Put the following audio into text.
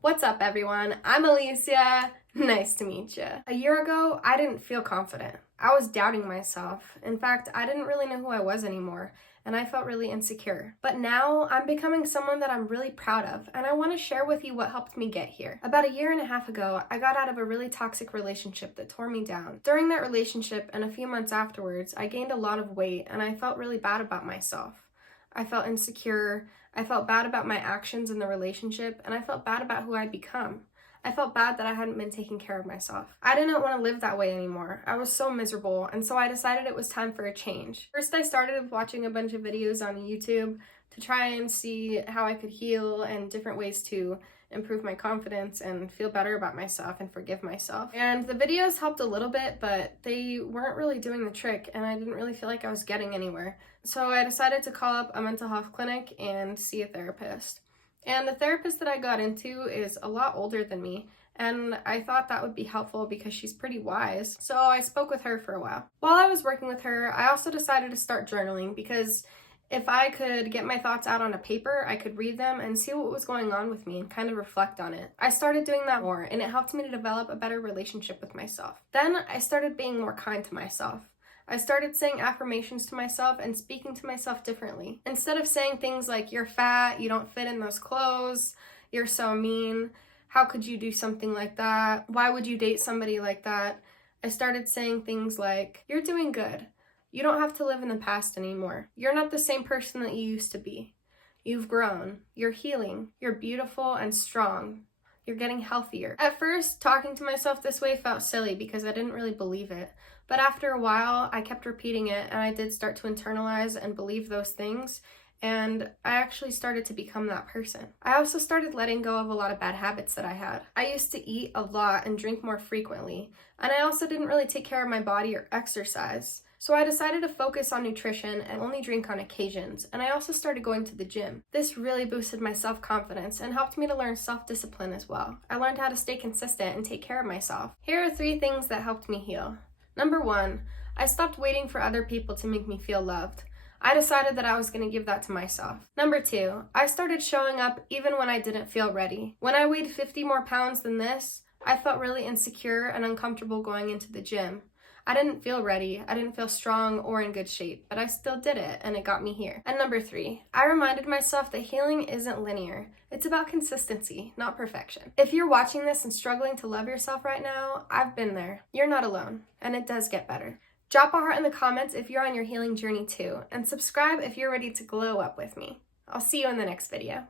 What's up, everyone? I'm Alicia. Nice to meet you. A year ago, I didn't feel confident. I was doubting myself. In fact, I didn't really know who I was anymore, and I felt really insecure. But now, I'm becoming someone that I'm really proud of, and I want to share with you what helped me get here. About a year and a half ago, I got out of a really toxic relationship that tore me down. During that relationship, and a few months afterwards, I gained a lot of weight, and I felt really bad about myself. I felt insecure, I felt bad about my actions in the relationship, and I felt bad about who I'd become. I felt bad that I hadn't been taking care of myself. I didn't want to live that way anymore. I was so miserable, and so I decided it was time for a change. First, I started with watching a bunch of videos on YouTube to try and see how I could heal and different ways to improve my confidence and feel better about myself and forgive myself. And the videos helped a little bit, but they weren't really doing the trick, and I didn't really feel like I was getting anywhere. So I decided to call up a mental health clinic and see a therapist. And the therapist that I got into is a lot older than me, and I thought that would be helpful because she's pretty wise. So I spoke with her for a while. While I was working with her, I also decided to start journaling because if I could get my thoughts out on a paper, I could read them and see what was going on with me and kind of reflect on it. I started doing that more, and it helped me to develop a better relationship with myself. Then I started being more kind to myself. I started saying affirmations to myself and speaking to myself differently. Instead of saying things like, "You're fat, you don't fit in those clothes, you're so mean, how could you do something like that, why would you date somebody like that," I started saying things like, "You're doing good. You don't have to live in the past anymore. You're not the same person that you used to be. You've grown. You're healing. You're beautiful and strong. You're getting healthier." At first, talking to myself this way felt silly because I didn't really believe it. But after a while, I kept repeating it, and I did start to internalize and believe those things, and I actually started to become that person. I also started letting go of a lot of bad habits that I had. I used to eat a lot and drink more frequently, and I also didn't really take care of my body or exercise. So I decided to focus on nutrition and only drink on occasions, and I also started going to the gym. This really boosted my self-confidence and helped me to learn self-discipline as well. I learned how to stay consistent and take care of myself. Here are 3 things that helped me heal. Number 1, I stopped waiting for other people to make me feel loved. I decided that I was going to give that to myself. Number 2, I started showing up even when I didn't feel ready. When I weighed 50 more pounds than this, I felt really insecure and uncomfortable going into the gym. I didn't feel ready, I didn't feel strong or in good shape, but I still did it, and it got me here. And number 3, I reminded myself that healing isn't linear. It's about consistency, not perfection. If you're watching this and struggling to love yourself right now, I've been there. You're not alone, and it does get better. Drop a heart in the comments if you're on your healing journey too, and subscribe if you're ready to glow up with me. I'll see you in the next video.